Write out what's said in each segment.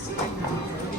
ですね。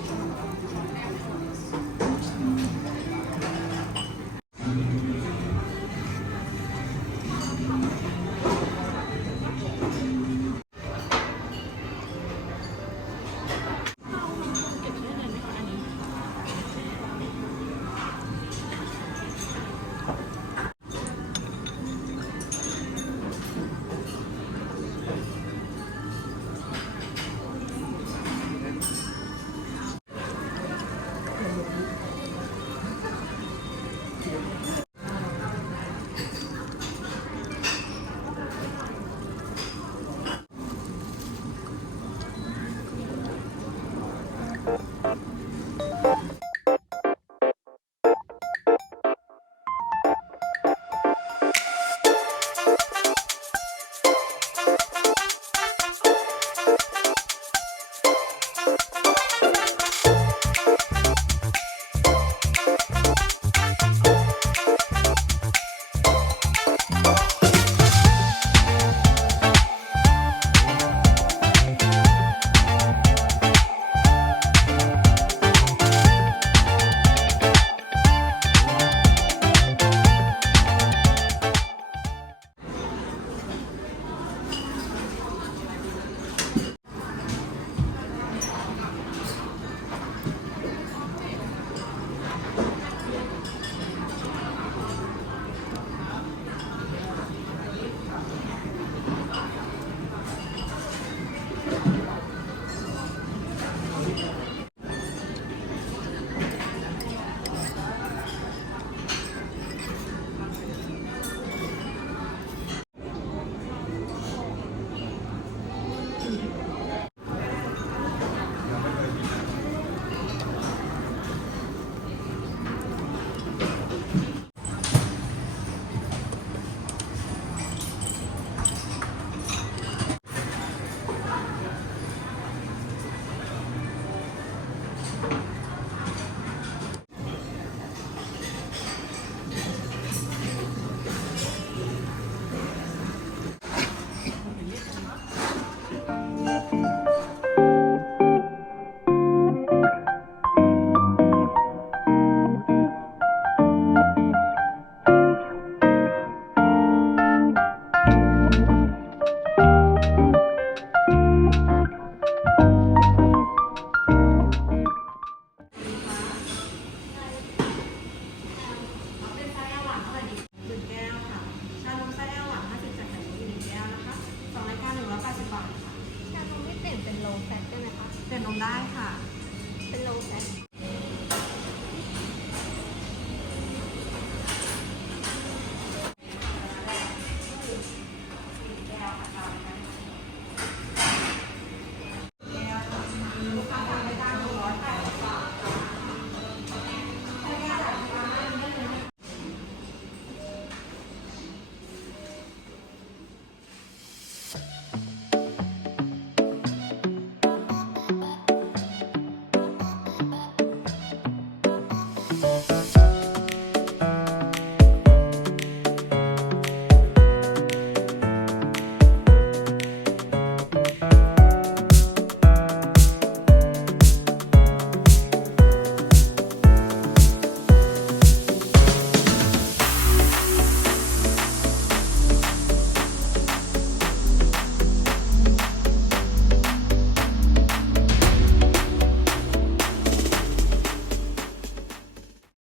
you.